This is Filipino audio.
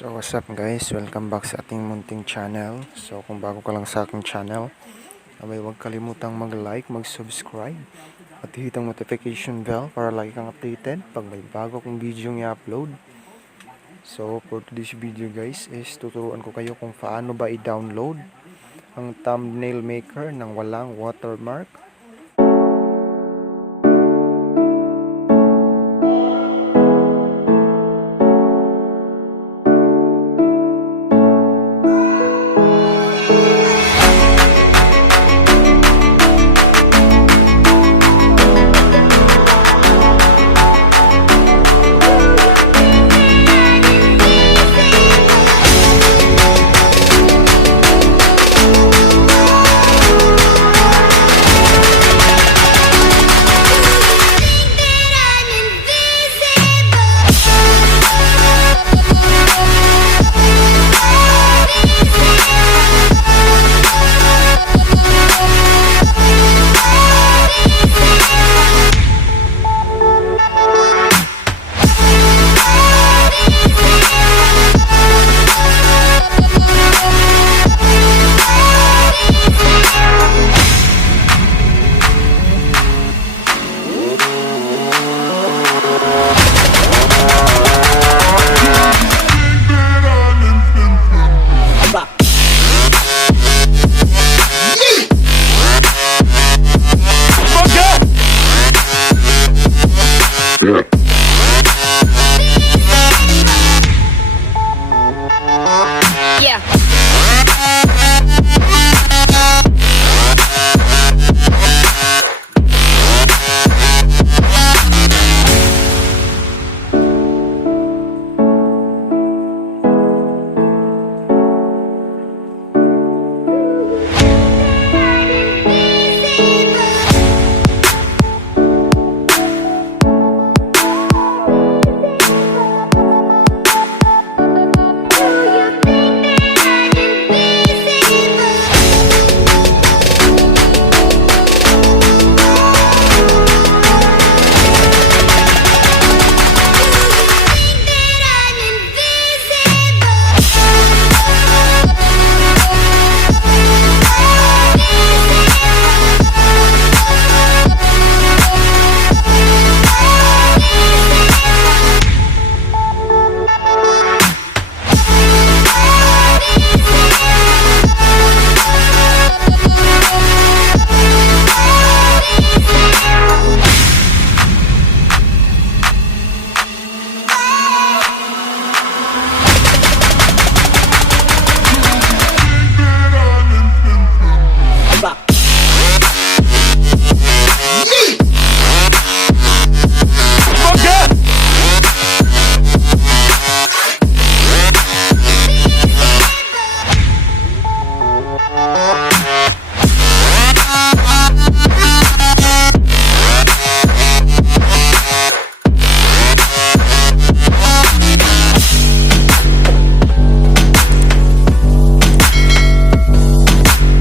So what's up guys, welcome back sa ating munting channel. So kung bago ka lang sa aking channel, abay huwag kalimutang mag-like, mag-subscribe at hit ang notification bell para lagi kang updated pag may bago kong video i-upload. So for today's video guys is tuturuan ko kayo kung paano ba i-download ang thumbnail maker ng walang watermark. Yeah.